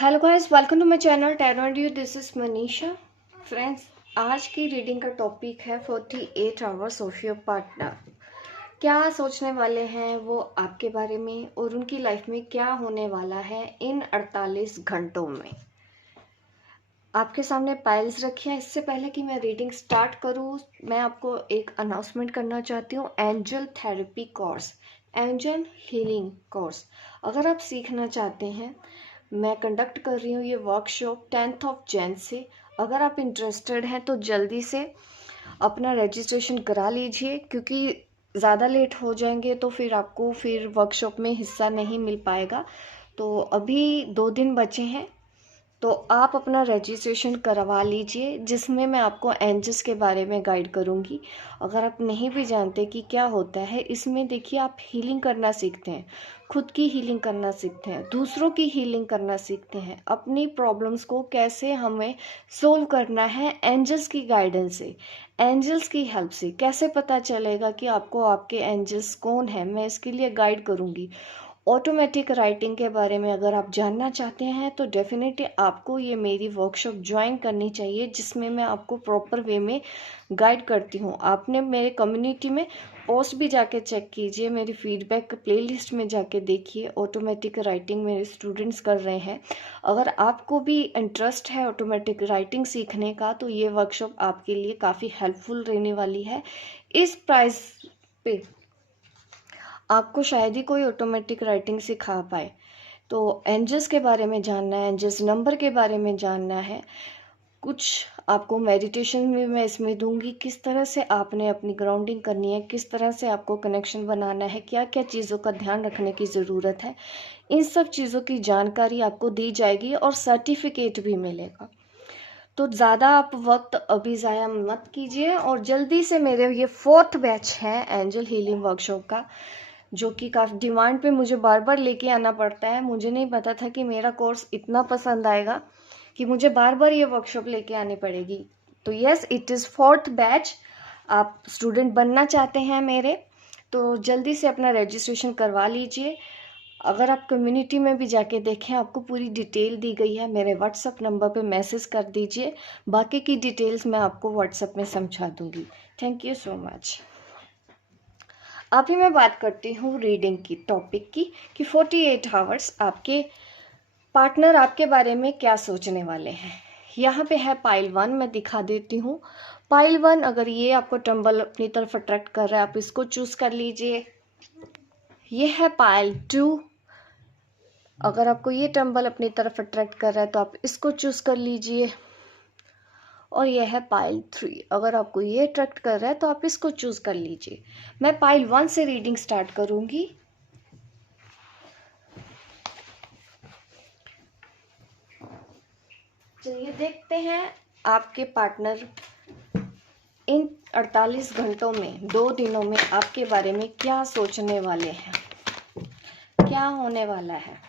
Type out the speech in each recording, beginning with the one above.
Hello guys, welcome to my channel tarot and you. This is Manisha. Friends, आज की reading का topic है 48 hours of your partner. क्या सोचने वाले हैं वो आपके बारे में और उनकी लाइफ में क्या होने वाला है इन 48 घंटों में। आपके सामने पाइल्स रखी हैं। इससे पहले कि मैं रीडिंग स्टार्ट करूं, मैं आपको एक अनाउंसमेंट करना चाहती हूँ। Angel therapy course, angel healing course अगर आप सीखना चाहते हैं, मैं कंडक्ट कर रही हूँ ये वर्कशॉप 10th ऑफ जैन से। अगर आप इंटरेस्टेड हैं तो जल्दी से अपना रजिस्ट्रेशन करा लीजिए, क्योंकि ज़्यादा लेट हो जाएंगे तो फिर आपको वर्कशॉप में हिस्सा नहीं मिल पाएगा। तो अभी 2 दिन बचे हैं, तो आप अपना रजिस्ट्रेशन करवा लीजिए, जिसमें मैं आपको एंजल्स के बारे में गाइड करूंगी। अगर आप नहीं भी जानते कि क्या होता है इसमें, देखिए आप हीलिंग करना सीखते हैं, खुद की हीलिंग करना सीखते हैं, दूसरों की हीलिंग करना सीखते हैं। अपनी प्रॉब्लम्स को कैसे हमें सोल्व करना है एंजल्स की गाइडेंस से, एंजल्स की हेल्प से। कैसे पता चलेगा कि आपको आपके एंजल्स कौन है, मैं इसके लिए गाइड करूंगी। ऑटोमेटिक राइटिंग के बारे में अगर आप जानना चाहते हैं तो डेफिनेटली आपको ये मेरी वर्कशॉप ज्वाइन करनी चाहिए, जिसमें मैं आपको प्रॉपर वे में गाइड करती हूँ। आपने मेरे कम्युनिटी में पोस्ट भी जाके चेक कीजिए, मेरी फीडबैक प्लेलिस्ट में जाके देखिए। ऑटोमेटिक राइटिंग मेरे स्टूडेंट्स कर रहे हैं। अगर आपको भी इंटरेस्ट है ऑटोमेटिक राइटिंग सीखने का, तो ये वर्कशॉप आपके लिए काफ़ी हेल्पफुल रहने वाली है। इस प्राइस पे आपको शायद ही कोई ऑटोमेटिक राइटिंग सिखा पाए। तो एंजल्स के बारे में जानना है, एंजल्स नंबर के बारे में जानना है, कुछ आपको मेडिटेशन भी मैं इसमें दूंगी, किस तरह से आपने अपनी ग्राउंडिंग करनी है, किस तरह से आपको कनेक्शन बनाना है, क्या क्या चीज़ों का ध्यान रखने की ज़रूरत है, इन सब चीज़ों की जानकारी आपको दी जाएगी और सर्टिफिकेट भी मिलेगा। तो ज़्यादा आप वक्त अभी ज़ाया मत कीजिए और जल्दी से, मेरे ये 4th बैच है एंजल हीलिंग वर्कशॉप का, जो कि काफ़ी डिमांड पे मुझे बार बार लेके आना पड़ता है। मुझे नहीं पता था कि मेरा कोर्स इतना पसंद आएगा कि मुझे बार बार ये वर्कशॉप लेके आनी पड़ेगी। तो yes, it is 4th batch. आप स्टूडेंट बनना चाहते हैं मेरे, तो जल्दी से अपना रजिस्ट्रेशन करवा लीजिए। अगर आप कम्युनिटी में भी जाके देखें, आपको पूरी डिटेल दी गई है। मेरे व्हाट्सअप नंबर पे मैसेज कर दीजिए, बाकी की डिटेल्स मैं आपको व्हाट्सअप में समझा दूंगी। Thank you so much. अभी मैं बात करती हूँ रीडिंग की टॉपिक की, कि 48 आवर्स आपके पार्टनर आपके बारे में क्या सोचने वाले हैं। यहाँ पे है पाइल 1, मैं दिखा देती हूँ। पाइल 1, अगर ये आपको टंबल अपनी तरफ अट्रैक्ट कर रहा है, आप इसको चूज कर लीजिए। ये है पाइल 2, अगर आपको ये टंबल अपनी तरफ अट्रैक्ट कर रहा है तो आप इसको चूज कर लीजिए। और यह है पाइल 3, अगर आपको ये अट्रैक्ट कर रहा है तो आप इसको चूज कर लीजिए। मैं पाइल 1 से रीडिंग स्टार्ट करूंगी। चलिए देखते हैं आपके पार्टनर इन 48 घंटों में, 2 दिनों में आपके बारे में क्या सोचने वाले हैं, क्या होने वाला है।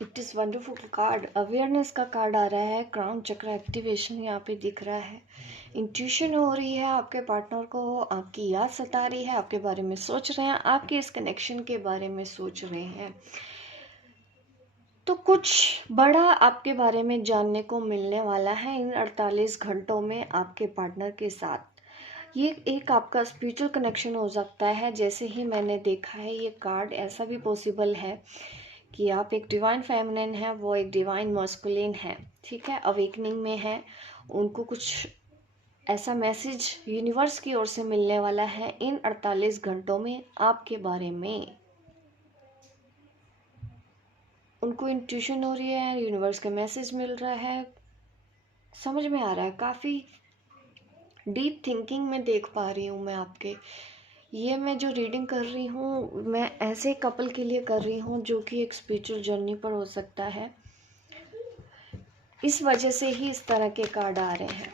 It is wonderful card, awareness का कार्ड आ रहा है। क्राउन चक्र एक्टिवेशन यहाँ पे दिख रहा है। इंट्यूशन हो रही है, आपके पार्टनर को आपकी याद सता रही है, आपके बारे में सोच रहे हैं, आपके इस कनेक्शन के बारे में सोच रहे हैं। तो कुछ बड़ा आपके बारे में जानने को मिलने वाला है इन 48 घंटों में आपके पार्टनर के साथ। ये एक आपका स्पिरिचुअल कनेक्शन हो सकता है। जैसे ही मैंने देखा है ये कार्ड, ऐसा भी पॉसिबल है कि आप एक डिवाइन फेमिनिन है, वो एक डिवाइन मस्कुलिन है, ठीक है, अवेकनिंग में है। उनको कुछ ऐसा मैसेज यूनिवर्स की ओर से मिलने वाला है इन 48 घंटों में आपके बारे में। उनको इंट्यूशन हो रही है, यूनिवर्स का मैसेज मिल रहा है, समझ में आ रहा है। काफ़ी डीप थिंकिंग में देख पा रही हूँ मैं आपके। ये मैं जो रीडिंग कर रही हूँ, मैं ऐसे कपल के लिए कर रही हूँ जो कि एक स्पिरिचुअल जर्नी पर हो सकता है। इस वजह से ही इस तरह के कार्ड आ रहे हैं।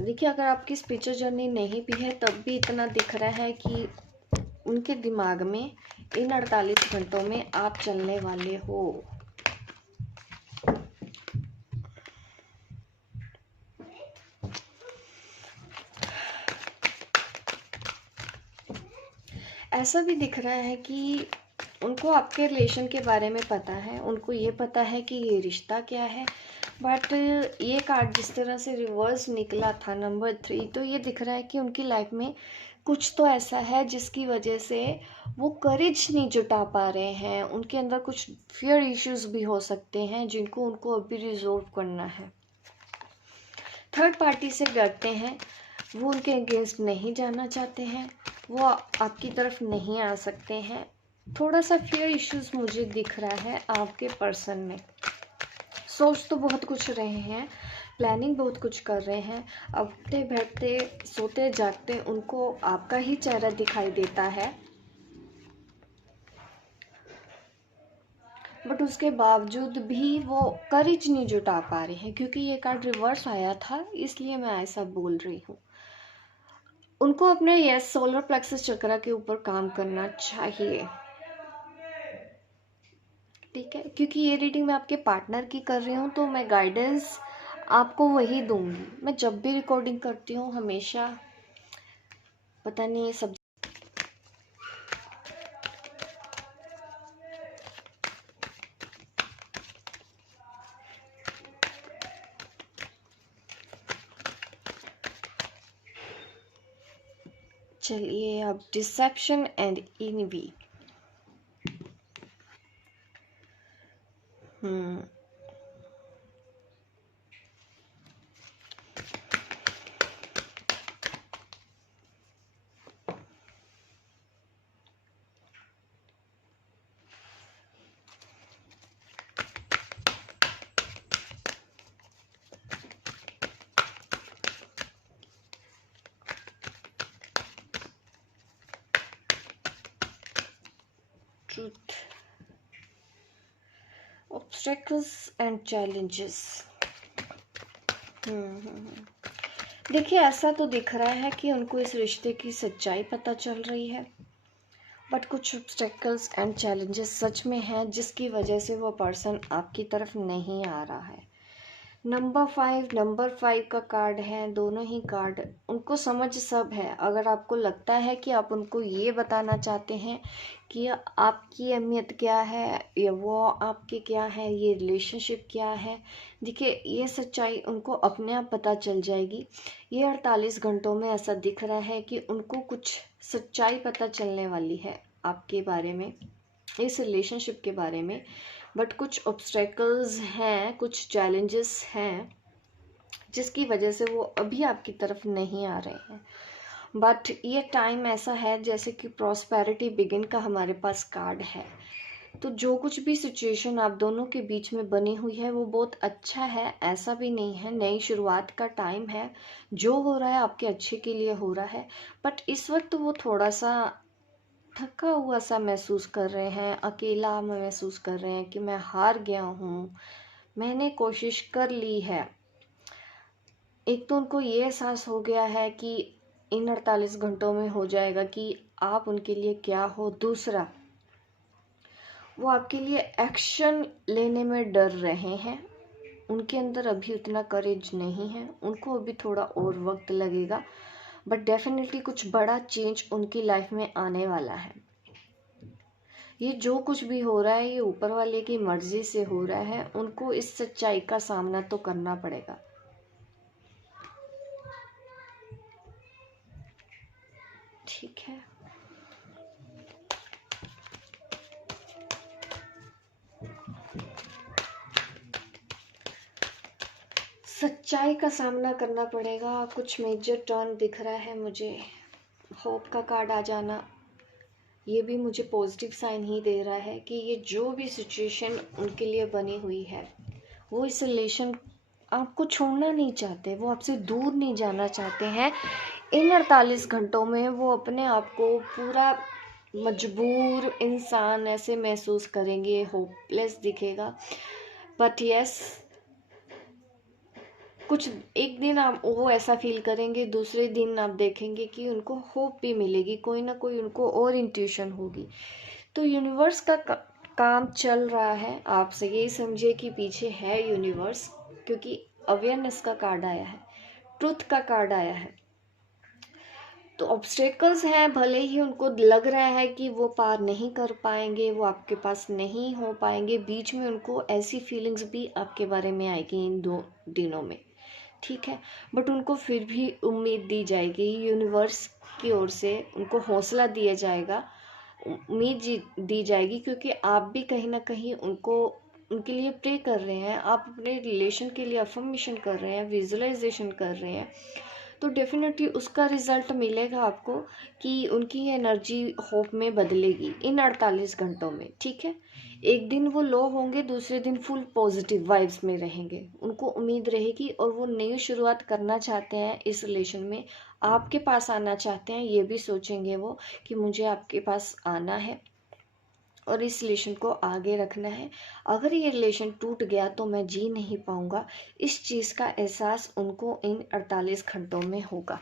देखिए, अगर आपकी स्पिरिचुअल जर्नी नहीं भी है तब भी इतना दिख रहा है कि उनके दिमाग में इन 48 घंटों में आप चलने वाले हो। ऐसा भी दिख रहा है कि उनको आपके रिलेशन के बारे में पता है, उनको ये पता है कि ये रिश्ता क्या है। बट ये कार्ड जिस तरह से रिवर्स निकला था नंबर 3, तो ये दिख रहा है कि उनकी लाइफ में कुछ तो ऐसा है जिसकी वजह से वो करेज नहीं जुटा पा रहे हैं। उनके अंदर कुछ फियर इश्यूज भी हो सकते हैं जिनको उनको अभी रिजोल्व करना है। थर्ड पार्टी से डरते हैं, वो उनके अगेंस्ट नहीं जाना चाहते हैं, वो आपकी तरफ नहीं आ सकते हैं। थोड़ा सा फियर इश्यूज मुझे दिख रहा है आपके पर्सन में। सोच तो बहुत कुछ रहे हैं, प्लानिंग बहुत कुछ कर रहे हैं, उठते बैठते सोते जागते उनको आपका ही चेहरा दिखाई देता है। बट उसके बावजूद भी वो करेज नहीं जुटा पा रहे हैं, क्योंकि ये कार्ड रिवर्स आया था इसलिए मैं ऐसा बोल रही हूँ। उनको अपने यस सोलर प्लेक्सस चक्रा के ऊपर काम करना चाहिए, ठीक है। क्योंकि ये रीडिंग मैं आपके पार्टनर की कर रही हूँ तो मैं गाइडेंस आपको वही दूंगी। मैं जब भी रिकॉर्डिंग करती हूँ हमेशा पता नहीं ये सब। चलिए अब dissipation and env. Truth, obstacles and challenges. देखिए, ऐसा तो दिख रहा है कि उनको इस रिश्ते की सच्चाई पता चल रही है, बट कुछ ऑब्स्टेकल्स एंड चैलेंजेस सच में हैं जिसकी वजह से वो पर्सन आपकी तरफ नहीं आ रहा है। नंबर 5 का कार्ड है, दोनों ही कार्ड उनको समझ सब है। अगर आपको लगता है कि आप उनको ये बताना चाहते हैं कि आपकी अहमियत क्या है या वो आपके क्या है, ये रिलेशनशिप क्या है, देखिए ये सच्चाई उनको अपने आप पता चल जाएगी। ये 48 घंटों में ऐसा दिख रहा है कि उनको कुछ सच्चाई पता चलने वाली है आपके बारे में, इस रिलेशनशिप के बारे में। बट कुछ ऑब्स्टेकल्स हैं, कुछ चैलेंजेस हैं जिसकी वजह से वो अभी आपकी तरफ नहीं आ रहे हैं। बट ये टाइम ऐसा है जैसे कि प्रॉस्पेरिटी बिगिन का हमारे पास कार्ड है, तो जो कुछ भी सिचुएशन आप दोनों के बीच में बनी हुई है वो बहुत अच्छा है, ऐसा भी नहीं है। नई शुरुआत का टाइम है, जो हो रहा है आपके अच्छे के लिए हो रहा है। बट इस वक्त वो थोड़ा सा थका हुआ सा महसूस कर रहे हैं, अकेला महसूस कर रहे हैं कि मैं हार गया हूँ, मैंने कोशिश कर ली है। एक तो उनको ये एहसास हो गया है कि इन 48 घंटों में हो जाएगा कि आप उनके लिए क्या हो। दूसरा, वो आपके लिए एक्शन लेने में डर रहे हैं, उनके अंदर अभी उतना करेज नहीं है, उनको अभी थोड़ा और वक्त लगेगा। बट डेफिनेटली कुछ बड़ा चेंज उनकी लाइफ में आने वाला है। ये जो कुछ भी हो रहा है ये ऊपर वाले की मर्जी से हो रहा है, उनको इस सच्चाई का सामना तो करना पड़ेगा। ठीक है, सच्चाई का सामना करना पड़ेगा। कुछ मेजर टर्न दिख रहा है मुझे। होप का कार्ड आ जाना ये भी मुझे पॉजिटिव साइन ही दे रहा है कि ये जो भी सिचुएशन उनके लिए बनी हुई है, वो इस रिलेशन आपको छोड़ना नहीं चाहते, वो आपसे दूर नहीं जाना चाहते हैं। इन 48 घंटों में वो अपने आप को पूरा मजबूर इंसान ऐसे महसूस करेंगे, होपलेस दिखेगा। बट यस, कुछ एक दिन आप वो ऐसा फील करेंगे, दूसरे दिन आप देखेंगे कि उनको होप भी मिलेगी, कोई ना कोई उनको और इंट्यूशन होगी। तो यूनिवर्स का काम चल रहा है, आपसे यही समझिए कि पीछे है यूनिवर्स, क्योंकि अवेयरनेस का कार्ड आया है, ट्रुथ का कार्ड आया है। तो ऑब्स्टेकल्स हैं, भले ही उनको लग रहा है कि वो पार नहीं कर पाएंगे, वो आपके पास नहीं हो पाएंगे, बीच में उनको ऐसी फीलिंग्स भी आपके बारे में आएगी इन 2 दिनों में, ठीक है। बट उनको फिर भी उम्मीद दी जाएगी, यूनिवर्स की ओर से उनको हौसला दिया जाएगा, उम्मीद दी जाएगी, क्योंकि आप भी कहीं ना कहीं उनके लिए प्रे कर रहे हैं, आप अपने रिलेशन के लिए अफर्मेशन कर रहे हैं, विजुअलाइजेशन कर रहे हैं। तो डेफिनेटली उसका रिजल्ट मिलेगा आपको कि उनकी एनर्जी होप में बदलेगी इन 48 घंटों में, ठीक है। एक दिन वो लो होंगे, दूसरे दिन फुल पॉजिटिव वाइब्स में रहेंगे, उनको उम्मीद रहेगी और वो नई शुरुआत करना चाहते हैं इस रिलेशन में, आपके पास आना चाहते हैं, ये भी सोचेंगे वो कि मुझे आपके पास आना है और इस रिलेशन को आगे रखना है। अगर ये रिलेशन टूट गया तो मैं जी नहीं पाऊंगा, इस चीज़ का एहसास उनको इन 48 घंटों में होगा।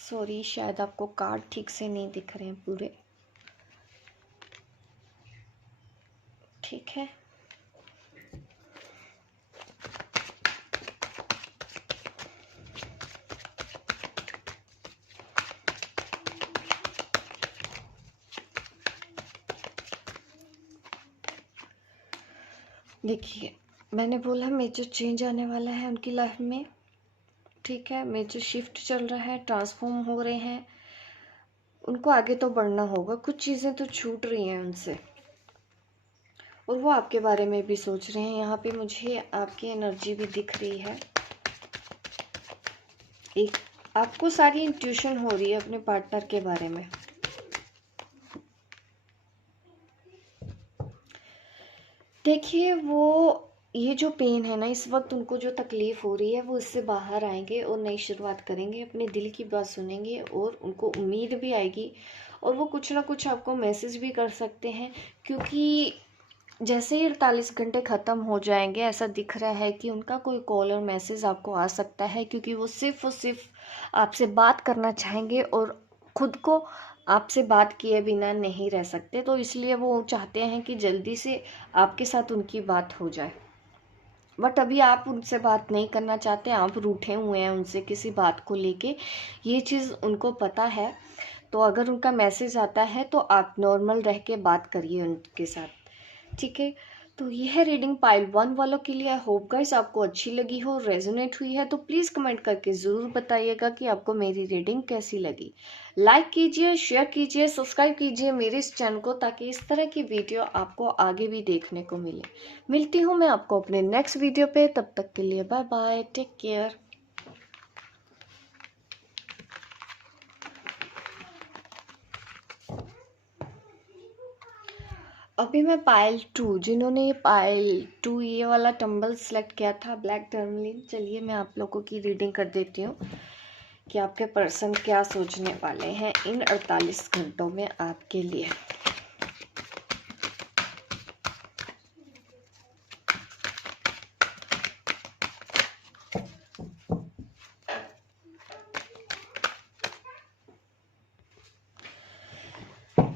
सॉरी, शायद आपको कार्ड ठीक से नहीं दिख रहे हैं पूरे, ठीक है। देखिए, मैंने बोला मेजर चेंज आने वाला है उनकी लाइफ में, ठीक है। मेजर शिफ्ट चल रहा है, ट्रांसफॉर्म हो रहे हैं, उनको आगे तो बढ़ना होगा, कुछ चीज़ें तो छूट रही हैं उनसे और वो आपके बारे में भी सोच रहे हैं। यहाँ पे मुझे आपकी एनर्जी भी दिख रही है, एक आपको सारी इंट्यूशन हो रही है अपने पार्टनर के बारे में। देखिए, वो ये जो पेन है ना, इस वक्त उनको जो तकलीफ हो रही है, वो इससे बाहर आएंगे और नई शुरुआत करेंगे, अपने दिल की बात सुनेंगे और उनको उम्मीद भी आएगी और वो कुछ ना कुछ आपको मैसेज भी कर सकते हैं, क्योंकि जैसे ही 48 घंटे ख़त्म हो जाएंगे, ऐसा दिख रहा है कि उनका कोई कॉल और मैसेज आपको आ सकता है, क्योंकि वो सिर्फ और सिर्फ आपसे बात करना चाहेंगे और खुद को आपसे बात किए बिना नहीं रह सकते, तो इसलिए वो चाहते हैं कि जल्दी से आपके साथ उनकी बात हो जाए। बट अभी आप उनसे बात नहीं करना चाहते, आप रूठे हुए हैं उनसे किसी बात को लेके, ये चीज़ उनको पता है। तो अगर उनका मैसेज आता है तो आप नॉर्मल रह के बात करिए उनके साथ, ठीक है। तो यह है रीडिंग पाइल 1 वालों के लिए। आई होप गाइस आपको अच्छी लगी हो, रेजोनेट हुई है, तो प्लीज़ कमेंट करके ज़रूर बताइएगा कि आपको मेरी रीडिंग कैसी लगी। लाइक कीजिए, शेयर कीजिए, सब्सक्राइब कीजिए मेरे इस चैनल को, ताकि इस तरह की वीडियो आपको आगे भी देखने को मिले। मिलती हूँ मैं आपको अपने नेक्स्ट वीडियो पे, तब तक के लिए बाय बाय, टेक केयर। अभी मैं पायल 2, जिन्होंने ये पायल 2 ये वाला टंबल सेलेक्ट किया था, ब्लैक टर्मलिन, चलिए मैं आप लोगों की रीडिंग कर देती हूँ कि आपके पर्सन क्या सोचने वाले हैं इन 48 घंटों में आपके लिए।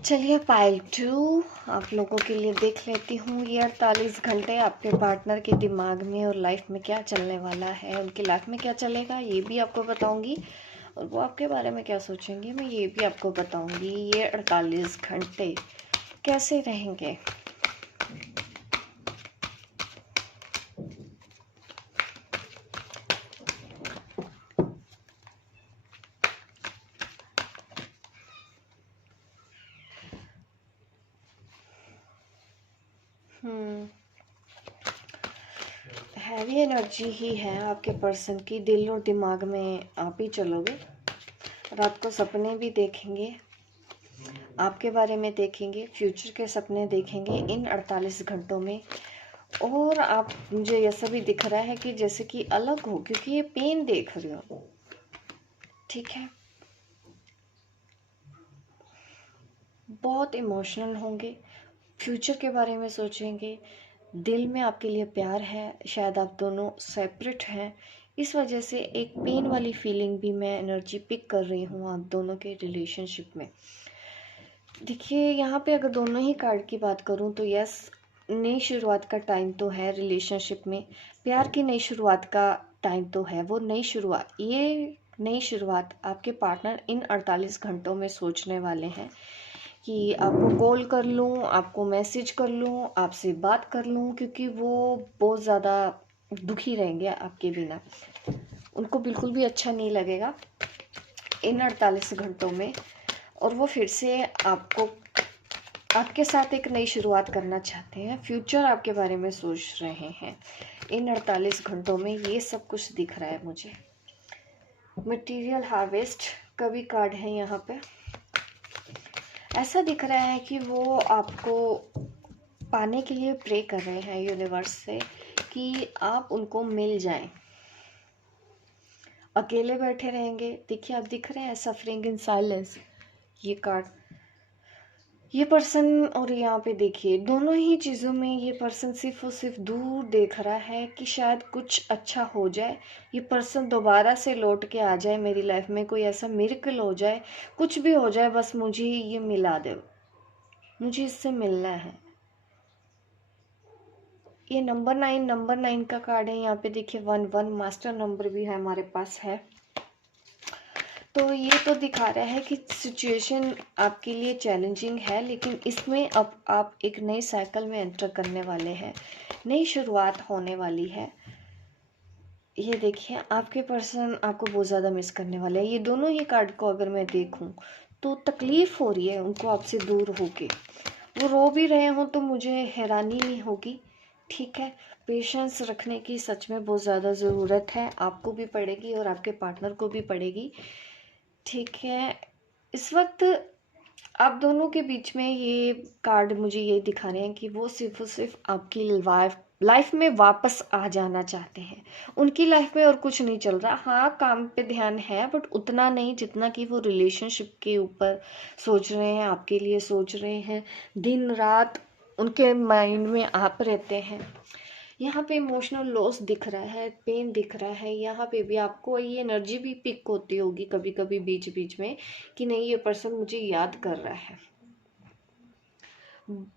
चलिए पाइल 2 आप लोगों के लिए देख लेती हूँ, ये 48 घंटे आपके पार्टनर के दिमाग में और लाइफ में क्या चलने वाला है, उनकी लाइफ में क्या चलेगा ये भी आपको बताऊंगी, और वो आपके बारे में क्या सोचेंगे मैं ये भी आपको बताऊंगी। ये 48 घंटे कैसे रहेंगे। हैवी एनर्जी ही है आपके पर्सन की, दिल और दिमाग में आप ही चलोगे, रात को सपने भी देखेंगे, आपके बारे में देखेंगे, फ्यूचर के सपने देखेंगे इन 48 घंटों में। और आप, मुझे ऐसा भी दिख रहा है कि जैसे कि अलग हो, क्योंकि ये पेन देख रहे हो, ठीक है। बहुत इमोशनल होंगे, फ्यूचर के बारे में सोचेंगे, दिल में आपके लिए प्यार है, शायद आप दोनों सेपरेट हैं, इस वजह से एक पेन वाली फीलिंग भी मैं एनर्जी पिक कर रही हूँ आप दोनों के रिलेशनशिप में। देखिए यहाँ पे अगर दोनों ही कार्ड की बात करूँ तो यस, नई शुरुआत का टाइम तो है रिलेशनशिप में, प्यार की नई शुरुआत का टाइम तो है। वो नई शुरुआत, ये नई शुरुआत आपके पार्टनर इन 48 घंटों में सोचने वाले हैं कि आपको कॉल कर लूँ, आपको मैसेज कर लूँ, आपसे बात कर लूँ, क्योंकि वो बहुत ज़्यादा दुखी रहेंगे आपके बिना। उनको बिल्कुल भी अच्छा नहीं लगेगा इन 48 घंटों में, और वो फिर से आपके साथ एक नई शुरुआत करना चाहते हैं, फ्यूचर आपके बारे में सोच रहे हैं। इन 48 घंटों में ये सब कुछ दिख रहा है मुझे। मटेरियल हार्वेस्ट का भी कार्ड है यहाँ पे। ऐसा दिख रहा है कि वो आपको पाने के लिए प्रे कर रहे हैं यूनिवर्स से कि आप उनको मिल जाएं। अकेले बैठे रहेंगे, देखिए आप दिख रहे हैं सफरिंग इन साइलेंस, ये कार्ड। ये पर्सन और यहाँ पे देखिए दोनों ही चीज़ों में ये पर्सन सिर्फ और सिर्फ दूर देख रहा है कि शायद कुछ अच्छा हो जाए, ये पर्सन दोबारा से लौट के आ जाए मेरी लाइफ में, कोई ऐसा मिरेकल हो जाए, कुछ भी हो जाए, बस मुझे ये मिला दे, मुझे इससे मिलना है। ये नंबर 9 का कार्ड है यहाँ पे। देखिए 11 मास्टर नंबर भी है हमारे पास है। तो ये तो दिखा रहा है कि सिचुएशन आपके लिए चैलेंजिंग है, लेकिन इसमें अब आप एक नई साइकिल में एंटर करने वाले हैं, नई शुरुआत होने वाली है। ये देखिए आपके पर्सन आपको बहुत ज़्यादा मिस करने वाले हैं। ये दोनों ही कार्ड को अगर मैं देखूं तो तकलीफ़ हो रही है उनको आपसे दूर होके, वो रो भी रहे हों तो मुझे हैरानी नहीं होगी। ठीक है, पेशेंस रखने की सच में बहुत ज़्यादा ज़रूरत है, आपको भी पड़ेगी और आपके पार्टनर को भी पड़ेगी। ठीक है, इस वक्त आप दोनों के बीच में ये कार्ड मुझे ये दिखा रहे हैं कि वो सिर्फ और सिर्फ आपकी लाइफ में वापस आ जाना चाहते हैं। उनकी लाइफ में और कुछ नहीं चल रहा, हाँ काम पे ध्यान है बट उतना नहीं जितना कि वो रिलेशनशिप के ऊपर सोच रहे हैं, आपके लिए सोच रहे हैं। दिन रात उनके माइंड में आप रहते हैं। यहाँ पे इमोशनल लॉस दिख रहा है, पेन दिख रहा है। यहाँ पे भी आपको ये एनर्जी भी पिक होती होगी कभी कभी बीच बीच में कि नहीं ये पर्सन मुझे याद कर रहा है।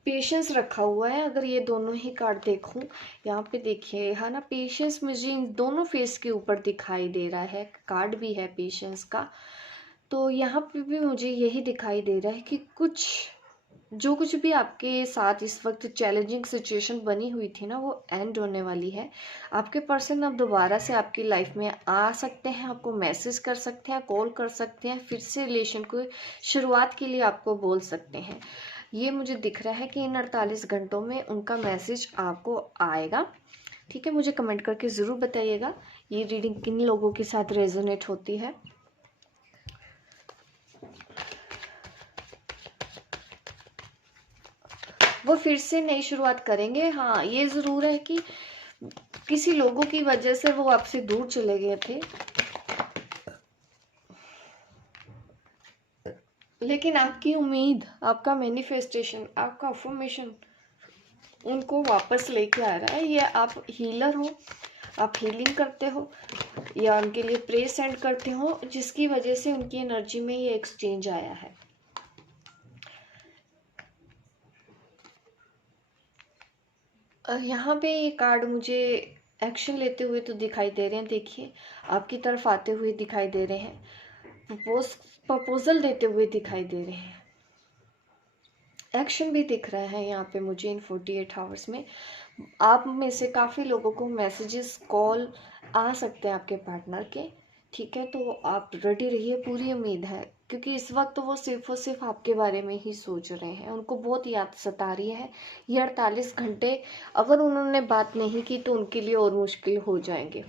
पेशेंस रखा हुआ है अगर ये दोनों ही कार्ड देखूं। यहाँ पे देखिए है ना, पेशेंस मुझे इन दोनों फेस के ऊपर दिखाई दे रहा है, कार्ड भी है पेशेंस का। तो यहाँ पे भी मुझे यही दिखाई दे रहा है कि जो कुछ भी आपके साथ इस वक्त चैलेंजिंग सिचुएशन बनी हुई थी ना, वो एंड होने वाली है। आपके पर्सन अब दोबारा से आपकी लाइफ में आ सकते हैं, आपको मैसेज कर सकते हैं, कॉल कर सकते हैं, फिर से रिलेशन को शुरुआत के लिए आपको बोल सकते हैं। ये मुझे दिख रहा है कि इन 48 घंटों में उनका मैसेज आपको आएगा। ठीक है, मुझे कमेंट करके ज़रूर बताइएगा ये रीडिंग किन लोगों के साथ रेजोनेट होती है। वो फिर से नई शुरुआत करेंगे। हाँ ये ज़रूर है कि किसी लोगों की वजह से वो आपसे दूर चले गए थे, लेकिन आपकी उम्मीद, आपका मैनिफेस्टेशन, आपका अफर्मेशन उनको वापस लेके आ रहा है। ये आप हीलर हो, आप हीलिंग करते हो या उनके लिए प्रे सेंड करते हो, जिसकी वजह से उनकी एनर्जी में ये एक्सचेंज आया है। यहाँ पे ये कार्ड मुझे एक्शन लेते हुए तो दिखाई दे रहे हैं। देखिए आपकी तरफ आते हुए दिखाई दे रहे हैं, प्रपोजल देते हुए दिखाई दे रहे हैं, एक्शन भी दिख रहा है यहाँ पे मुझे इन 48 आवर्स में। आप में से काफ़ी लोगों को मैसेजेस कॉल आ सकते हैं आपके पार्टनर के। ठीक है, तो आप रेडी रहिए, पूरी उम्मीद है, क्योंकि इस वक्त वो सिर्फ और सिर्फ आपके बारे में ही सोच रहे हैं, उनको बहुत याद सता रही है। ये 48 घंटे अगर उन्होंने बात नहीं की तो उनके लिए और मुश्किल हो जाएंगे।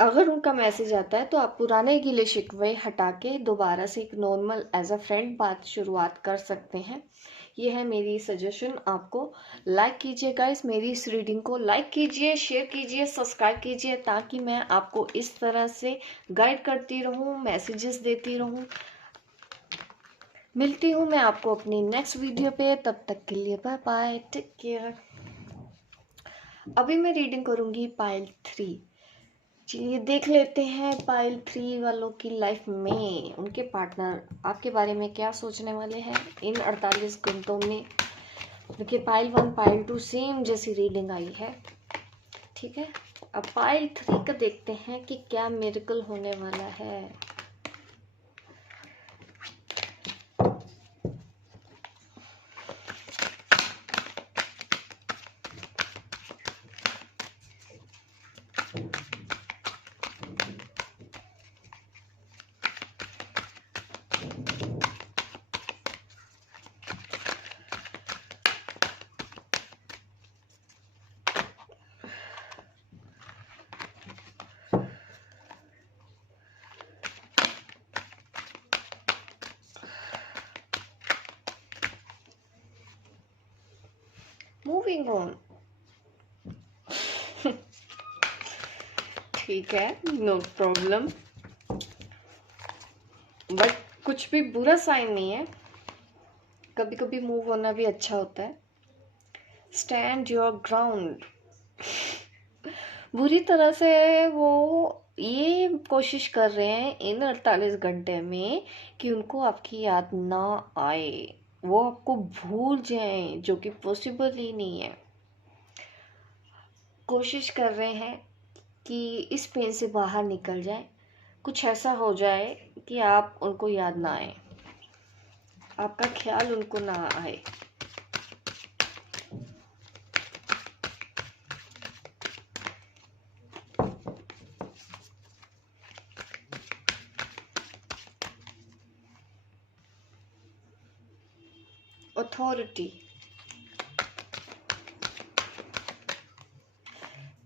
अगर उनका मैसेज आता है तो आप पुराने गिले शिकवे हटा के दोबारा से एक नॉर्मल एज अ फ्रेंड बात शुरुआत कर सकते हैं। ये है मेरी सजेशन आपको। लाइक कीजिए गाइस, मेरी इस रीडिंग को लाइक कीजिए, शेयर कीजिए, सब्सक्राइब कीजिए, ताकि मैं आपको इस तरह से गाइड करती रहूं, मैसेजेस देती रहूं। मिलती हूं मैं आपको अपनी नेक्स्ट वीडियो पे, तब तक के लिए बाय बाय, टेक केयर। अभी मैं रीडिंग करूंगी पाइल 3। चलिए देख लेते हैं पाइल 3 वालों की लाइफ में उनके पार्टनर आपके बारे में क्या सोचने वाले हैं इन 48 घंटों में। देखिए पाइल 1 पाइल 2 सेम जैसी रीडिंग आई है, ठीक है। अब पाइल 3 का देखते हैं कि क्या मिरेकल होने वाला है। मूविंग ऑन, ठीक है, नो प्रॉब्लम। बट कुछ भी बुरा साइन नहीं है, कभी कभी मूव होना भी अच्छा होता है। Stand your ground. बुरी तरह से वो ये कोशिश कर रहे हैं इन 48 घंटे में कि उनको आपकी याद ना आए, वो आपको भूल जाएं, जो कि पॉसिबल ही नहीं है। कोशिश कर रहे हैं कि इस पेन से बाहर निकल जाए, कुछ ऐसा हो जाए कि आप उनको याद ना आए, आपका ख्याल उनको ना आए। अथॉरिटी,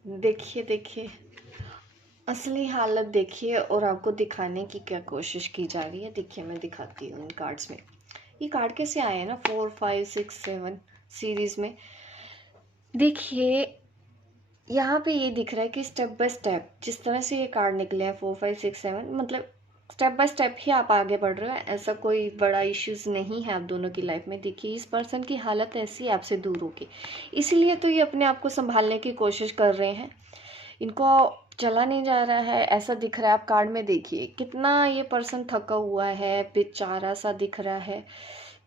देखिए देखिए असली हालत देखिए और आपको दिखाने की क्या कोशिश की जा रही है। देखिए मैं दिखाती हूँ इन कार्ड्स में। ये कार्ड कैसे आए हैं ना 4 5 6 7 सीरीज में। देखिए यहाँ पे ये दिख रहा है कि स्टेप बाय स्टेप जिस तरह से ये कार्ड निकले हैं 4 5 6 7, मतलब स्टेप बाय स्टेप ही आप आगे बढ़ रहे हो। ऐसा कोई बड़ा इश्यूज नहीं है आप दोनों की लाइफ में। देखिए इस पर्सन की हालत ऐसी आपसे दूर होगी, इसीलिए तो ये अपने आप को संभालने की कोशिश कर रहे हैं। इनको चला नहीं जा रहा है ऐसा दिख रहा है। आप कार्ड में देखिए कितना ये पर्सन थका हुआ है, बेचारा सा दिख रहा है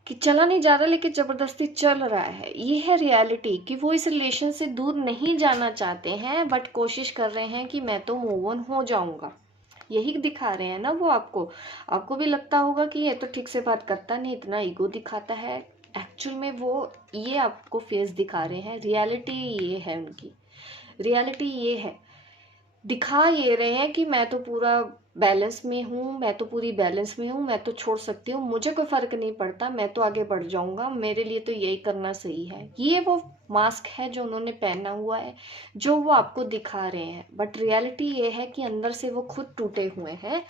कि चला नहीं जा रहा लेकिन जबरदस्ती चल रहा है। ये है रियलिटी कि वो इस रिलेशन से दूर नहीं जाना चाहते हैं, बट कोशिश कर रहे हैं कि मैं तो मूव ऑन हो जाऊंगा। यही दिखा रहे हैं ना वो आपको। आपको भी लगता होगा कि ये तो ठीक से बात करता नहीं, इतना ईगो दिखाता है। एक्चुअल में वो ये आपको फेस दिखा रहे हैं। रियलिटी ये है उनकी, रियलिटी ये है। दिखा ये रहे हैं कि मैं तो पूरा बैलेंस में हूँ, मैं तो पूरी बैलेंस में हूँ, मैं तो छोड़ सकती हूँ, मुझे कोई फर्क नहीं पड़ता, मैं तो आगे बढ़ जाऊंगा, मेरे लिए तो यही करना सही है। ये वो मास्क है जो उन्होंने पहना हुआ है, जो वो आपको दिखा रहे हैं। बट रियलिटी ये है कि अंदर से वो खुद टूटे हुए हैं।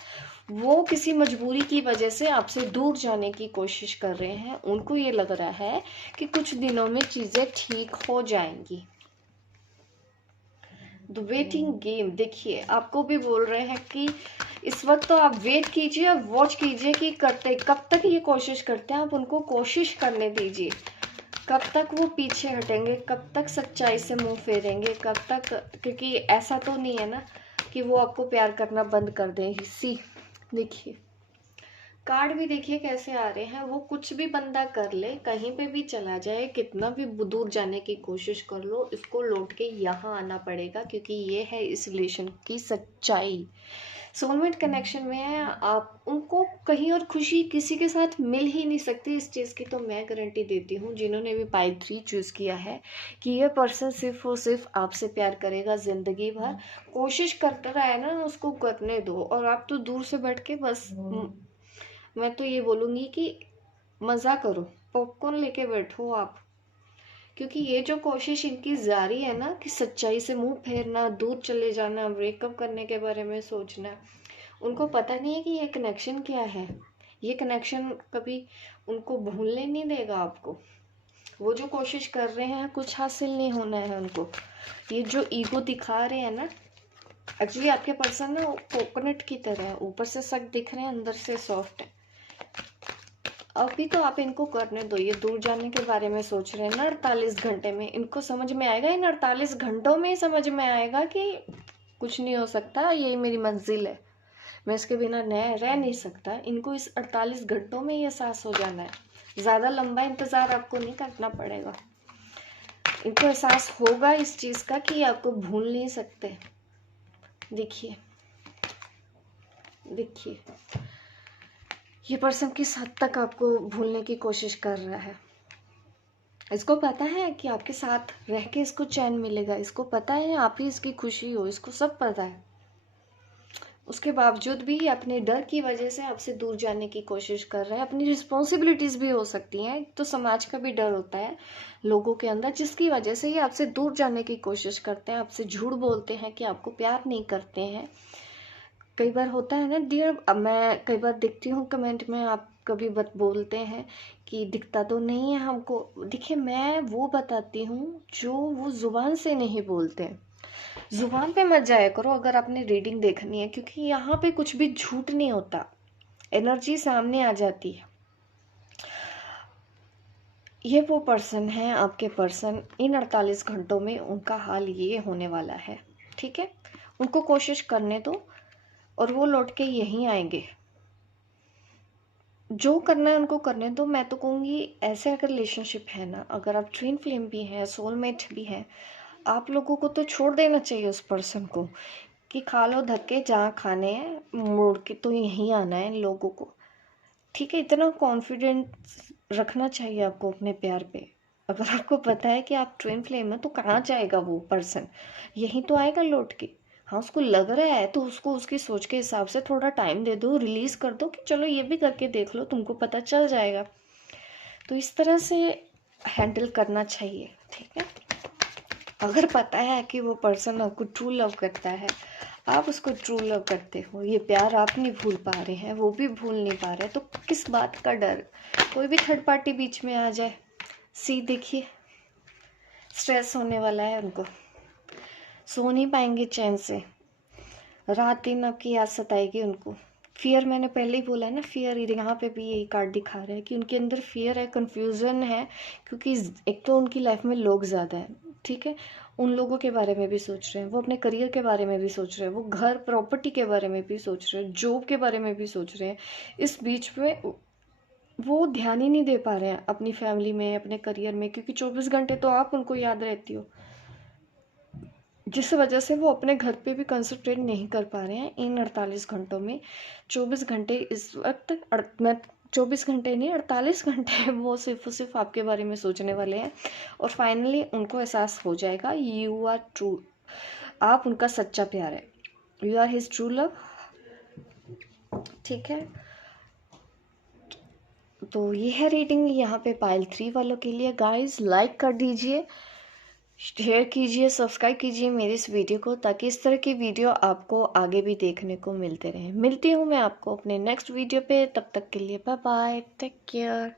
वो किसी मजबूरी की वजह से आपसे दूर जाने की कोशिश कर रहे हैं। उनको ये लग रहा है कि कुछ दिनों में चीजें ठीक हो जाएंगी। द वेटिंग गेम, देखिए आपको भी बोल रहे हैं कि इस वक्त तो आप वेट कीजिए, वॉच कीजिए कि करते कब तक ये कोशिश करते हैं। आप उनको कोशिश करने दीजिए, कब तक वो पीछे हटेंगे, कब तक सच्चाई से मुंह फेरेंगे, कब तक। क्योंकि ऐसा तो नहीं है ना कि वो आपको प्यार करना बंद कर दें। सी देखिए कार्ड भी देखिए कैसे आ रहे हैं। वो कुछ भी बंदा कर ले, कहीं पे भी चला जाए, कितना भी दूर जाने की कोशिश कर लो, इसको लौट के यहाँ आना पड़ेगा, क्योंकि ये है इस रिलेशन की सच्चाई। सोलमेट कनेक्शन में है आप, उनको कहीं और खुशी किसी के साथ मिल ही नहीं सकती। इस चीज़ की तो मैं गारंटी देती हूँ, जिन्होंने भी पाइल 3 चूज़ किया है, कि ये पर्सन सिर्फ और सिर्फ आपसे प्यार करेगा ज़िंदगी भर। कोशिश करता रहा है ना, उसको करने दो। और आप तो दूर से बैठ के बस मैं तो ये बोलूँगी कि मज़ा करो, पॉपकॉर्न लेके बैठो आप। क्योंकि ये जो कोशिश इनकी जारी है ना कि सच्चाई से मुंह फेरना, दूर चले जाना, ब्रेकअप करने के बारे में सोचना, उनको पता नहीं है कि ये कनेक्शन क्या है। ये कनेक्शन कभी उनको भूलने नहीं देगा आपको। वो जो कोशिश कर रहे हैं कुछ हासिल नहीं होना है उनको। ये जो ईगो दिखा रहे हैं ना, एक्चुअली आपके पर्सन ना कोकोनट की तरह है, ऊपर से सख्त दिख रहे हैं, अंदर से सॉफ्ट है। अभी तो आप इनको करने दो, ये दूर जाने के बारे में सोच रहे हैं ना 48 घंटे में, इनको समझ में आएगा, इन 48 घंटों में ही समझ में आएगा कि कुछ नहीं हो सकता, यही मेरी मंजिल है, मैं इसके बिना रह नहीं सकता। इनको इस 48 घंटों में ये एहसास हो जाना है, ज़्यादा लंबा इंतज़ार आपको नहीं करना पड़ेगा। इनको एहसास होगा इस चीज़ का कि आपको भूल नहीं सकते। देखिए देखिए, ये पर्सन किस हद तक आपको भूलने की कोशिश कर रहा है। इसको पता है कि आपके साथ रह के इसको चैन मिलेगा, इसको पता है आप ही इसकी खुशी हो, इसको सब पता है। उसके बावजूद भी अपने डर की वजह से आपसे दूर जाने की कोशिश कर रहा है। अपनी रिस्पॉन्सिबिलिटीज भी हो सकती हैं, तो समाज का भी डर होता है लोगों के अंदर, जिसकी वजह से ये आपसे दूर जाने की कोशिश करते हैं, आपसे झूठ बोलते हैं कि आपको प्यार नहीं करते हैं। कई बार होता है ना डियर, अब मैं कई बार देखती हूँ कमेंट में, आप कभी बोलते हैं कि दिखता तो नहीं है हमको। देखिए, मैं वो बताती हूँ जो वो जुबान से नहीं बोलते। जुबान पे मत जाया करो अगर आपने रीडिंग देखनी है, क्योंकि यहाँ पे कुछ भी झूठ नहीं होता, एनर्जी सामने आ जाती है। ये वो पर्सन है, आपके पर्सन, इन 48 घंटों में उनका हाल ये होने वाला है, ठीक है। उनको कोशिश करने दो और वो लौट के यहीं आएंगे। जो करना है उनको करने दो। मैं तो कहूँगी ऐसे अगर रिलेशनशिप है ना, अगर आप ट्विन फ्लेम भी हैं, सोलमेट भी हैं, आप लोगों को तो छोड़ देना चाहिए उस पर्सन को कि खा लो धक्के, जहाँ खाने हैं मुड़ के तो यहीं आना है इन लोगों को, ठीक है। इतना कॉन्फिडेंस रखना चाहिए आपको अपने प्यार पे। अगर आपको पता है कि आप ट्विन फ्लेम है तो कहाँ जाएगा वो पर्सन, यहीं तो आएगा लौट के। हाँ, उसको लग रहा है तो उसको उसकी सोच के हिसाब से थोड़ा टाइम दे दो, रिलीज कर दो कि चलो ये भी करके देख लो, तुमको पता चल जाएगा। तो इस तरह से हैंडल करना चाहिए, ठीक है। अगर पता है कि वो पर्सन आपको ट्रू लव करता है, आप उसको ट्रू लव करते हो, ये प्यार आप नहीं भूल पा रहे हैं, वो भी भूल नहीं पा रहे, तो किस बात का डर कोई भी थर्ड पार्टी बीच में आ जाए। देखिए, स्ट्रेस होने वाला है उनको, सो नहीं पाएंगे चैन से, रात दिन आपकी याद सताएगी उनको। फियर, मैंने पहले ही बोला है ना, फियर, यहाँ पे भी यही कार्ड दिखा रहा है कि उनके अंदर फियर है, कंफ्यूजन है, क्योंकि एक तो उनकी लाइफ में लोग ज़्यादा हैं, ठीक है। उन लोगों के बारे में भी सोच रहे हैं, वो अपने करियर के बारे में भी सोच रहे हैं, वो घर प्रॉपर्टी के बारे में भी सोच रहे हैं, जॉब के बारे में भी सोच रहे हैं। इस बीच में वो ध्यान ही नहीं दे पा रहे हैं अपनी फैमिली में, अपने करियर में, क्योंकि 24 घंटे तो आप उनको याद रहती हो, जिस वजह से वो अपने घर पे भी कंसंट्रेट नहीं कर पा रहे हैं इन 48 घंटों में। 24 घंटे इस वक्त, मैं 24 घंटे नहीं 48 घंटे वो सिर्फ आपके बारे में सोचने वाले हैं। और फाइनली उनको एहसास हो जाएगा यू आर ट्रू, आप उनका सच्चा प्यार है, you are his true love, ठीक है। तो ये है रीडिंग यहाँ पे पाइल 3 वालों के लिए। गाइस, लाइक कर दीजिए, शेयर कीजिए, सब्सक्राइब कीजिए मेरी इस वीडियो को, ताकि इस तरह की वीडियो आपको आगे भी देखने को मिलते रहे। मिलती हूँ मैं आपको अपने नेक्स्ट वीडियो पे, तब तक के लिए बाय बाय, टेक केयर।